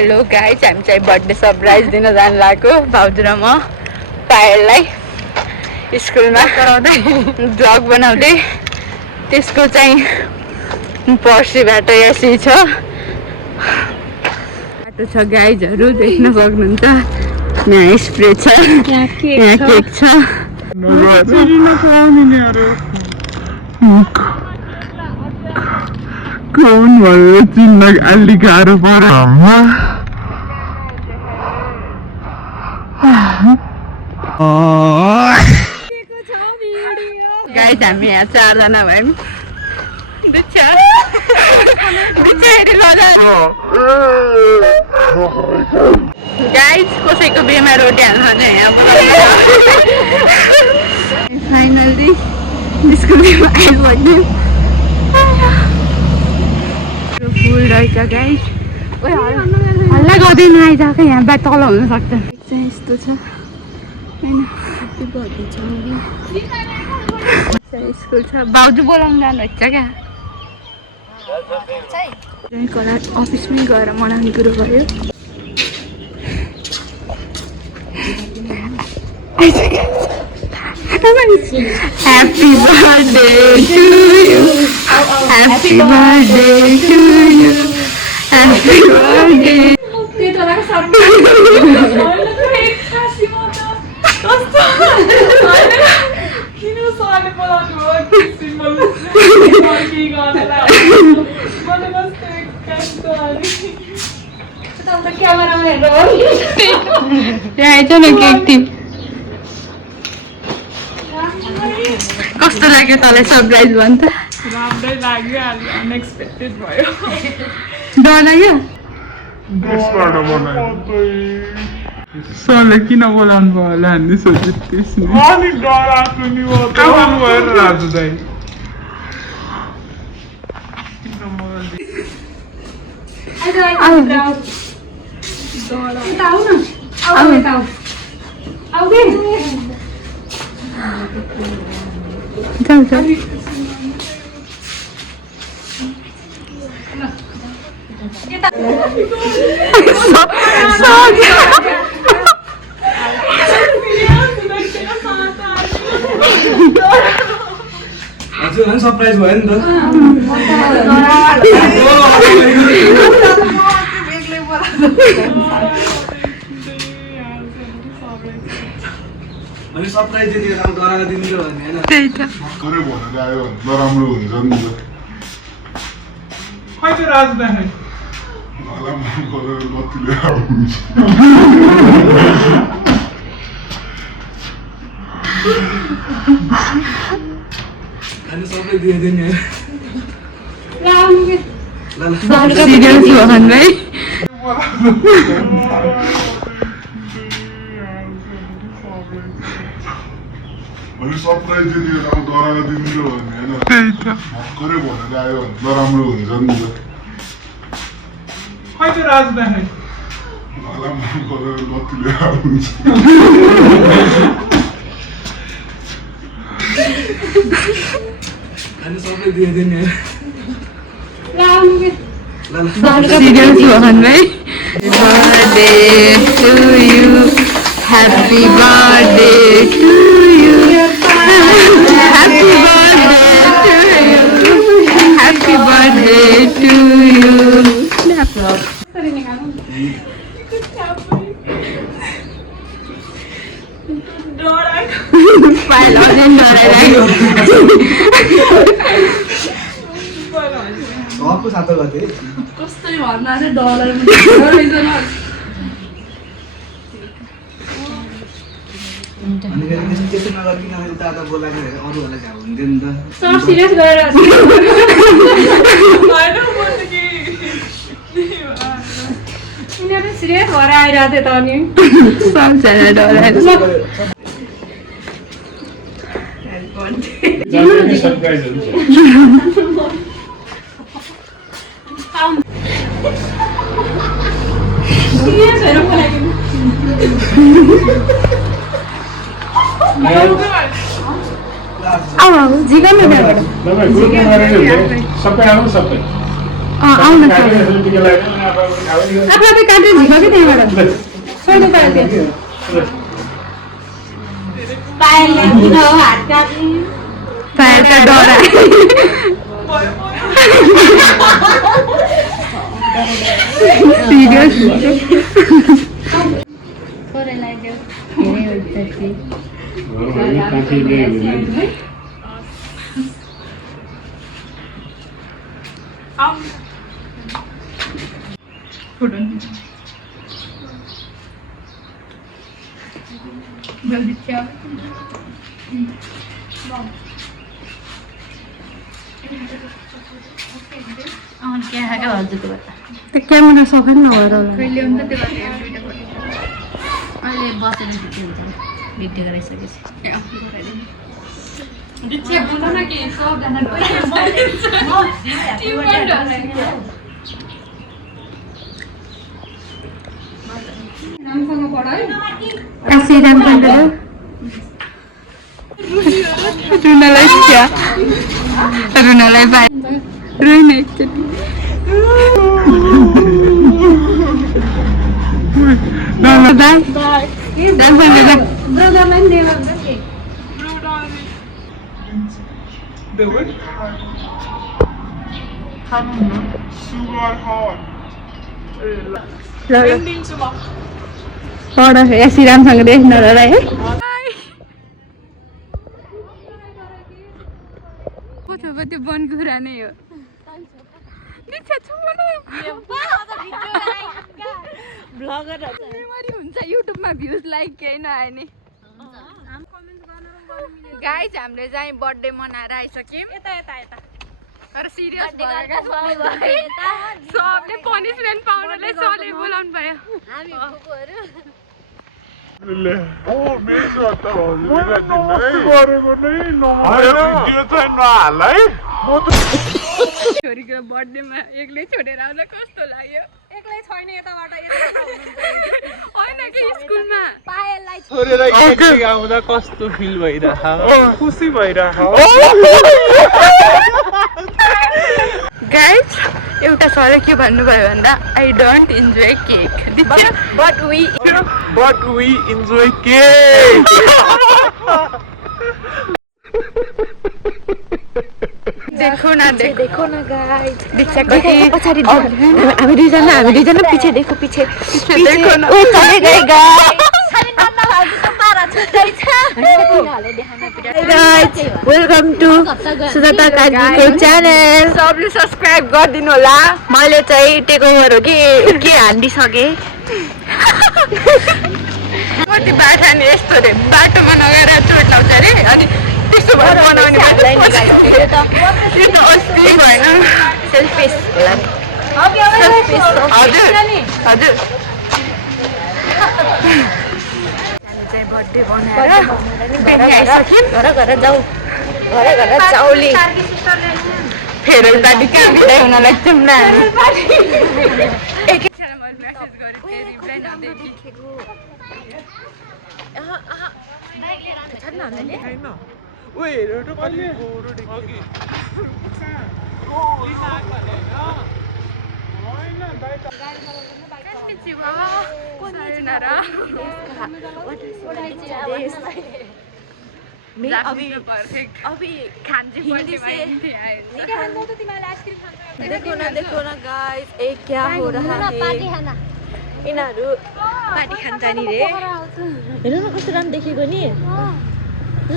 Hello guys, हामी चाहिँ birthday surprise दिन जानु लागेको भाउजू र म पायललाई स्कुलमा कराउँदै भ्लग बनाउँदै। त्यसको चाहिँ पर्सिबाट यसै छ बाटो छ गाइजहरू देख्न सक्नुहुन्छ। यहाँ स्प्रे छ, यहाँ केक छ। कौन भयो चिन्न अलि गाह्रो पर्यो। गाइज हामी यहाँ 4 जना भयौँ। गाइज कसैको बिहेमा रोटी हाल्नु छ यहाँ फाइनली स्कुल आइसक्यो। फुल रहेछ गाइज। हल्ला गर्दैन आइरहेको यहाँ बात तल हुनसक्छ। चाहिँ यस्तो छ होइन, स्कुल छ। भाउजू बोलाउनु जानुहुन्छ क्या, अफिसमै गएर मनाउने कुरो भयो। Happy birthday to you. Happy birthday to you. Happy birthday. कस्तो लाग्यो तँलाई सरप्राइज भन् त? राम्रै लाग्यो, अनएक्सपेक्टेड भयो। डर लाग्यो? सरले किन बोलाउनु भयो होला भन्ने सोचेको थिएँ। अलिक डराएको नि हो त भएर राजु दाइ सरप्राइज भयो नि त। अनि सरप्राइज दिने डराएर दिन्छ भने हैन, त्यही त भर्खरै भनेर आयो भने नराम्रो हुन्छ नि त। खै त राजु दाइ मलाई मन गरेर कतिले आउँछ। अनि सबै दिइदियो नि। सिरियस भन भाइ। अनि सरप्राइज दिने डराएर दिन्छ भने हैन, भर्खरै भनेर आयो भने नराम्रो हुन्छ नि त। खै त राजु दाइ मलाई मन गरेर कतिले आउँछ। अनि सबै दिइदियो नि। सिरियस भन भाइ। Birthday to you, happy birthday to you, happy birthday to you, happy birthday to you. Payal अझै डराइरहेको। घरको साथो गथे कस्तै भन्दा चाहिँ डराइ अनि फेरि त्यसो नगरिकन उता त बोलाएको अरूहरूलाई झ्याउ हुन्थ्यो नि त। सर सिरियस गरेर उनीहरू सिरियस भएर आइरहेको थियो त अनि सबजना डराएर। सबै आउनु सबै आउन आफूलाई काटेर झिकाएको त्यहाँबाट सहिले पाइदियो पायलका डरा क्यामेरा सफा नभएर होला अहिले बसेर भिडियो हुन्छ भिडियो गराइसकेपछि रुनलाई पाए रुइन एकचोटि श्रीरामसँग देख्न र है त्यो बनकुरा नै हो हुन्छ युट्युबमा भ्युज लाइक केही नआए नि गाइज हामीले चाहिँ बर्थडे मनाएर आइसक्यौँ तर सिरियस सबले पनिसमेन्ट पाउनुलाई सरले बोलाउनु भयो छोरीको बर्थडेमा एक्लै छोडेर आउँदा कस्तो लाग्यो एक्लै छैन यताबाट होइन कि स्कुलमा छोडेर एक्लै आउँदा कस्तो फिल भइरहेको खुसी भइरहेको गाइज एउटा सरले के भन्नुभयो भन्दा I don't enjoy cake but we enjoy cake देखो न गाइज पछाडि हामी दुईजना पछि देखो पछि देखो न वेलकम टु सुजाता काजीको च्यानल सबले सब्सक्राइब गरिदिनु होला मैले चाहिँ टेक ओभर हो कि के हानिदिसकेँ कति बाठाने यस्तो अरे बाटोमा नगएर चोट लाउँछ अरे अनि त्यसो भएर बनाउने यो त अस्ति भएन सेल्फिस हजुर हजुर चाहिँ बर्थडे बनाएर घर चाउली फेरि दादी कहाँ बिदाइ हुन लाग्छौँ न एकैछिन मैले मेसेज गरेँ फेरि रिप्लाई नदिएको अभी हिंदी से देखो ना गाइस ये क्या हो रहा है इनारू पार्टी खान जानी रे हेर्नु न कस्तो राम्रो देखेको नि ल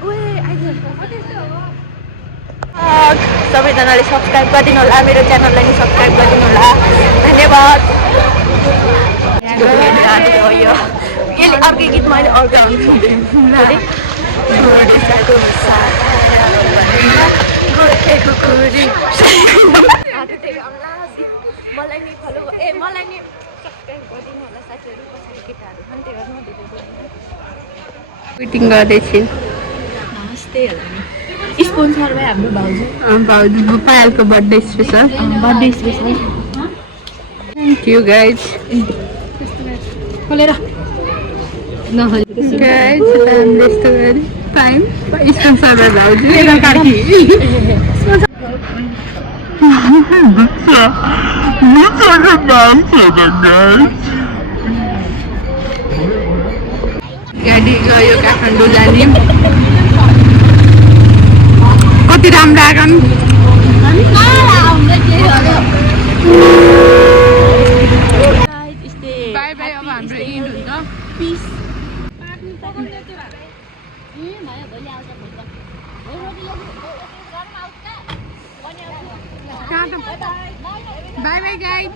ओए आइज सबैजनाले सब्सक्राइब गरिदिनु होला मेरो च्यानललाई नि सब्सक्राइब गरिदिनु होला धन्यवाद यसले अर्कै गीत मैले अर्को मलाई नि फलो मलाई नि सब्सक्राइब गरिदिनु होला साथीहरू पछाडि केटाहरू पनि त्यो गर्नु वेटिङ गर्दैछु नमस्ते स्पोन्सर भयो हाम्रो भाउजू पायलको birthday special thank you guys खोलेर गाइज हामीले यस्तो गरी टाइम स्पोन्सर भयो भाउजू गाडी गयो काठमाडौँ जाने कति राम्रो आगन बाई बाई अब हाम्रो इन्ड हुन्छ बाई बाई गाइड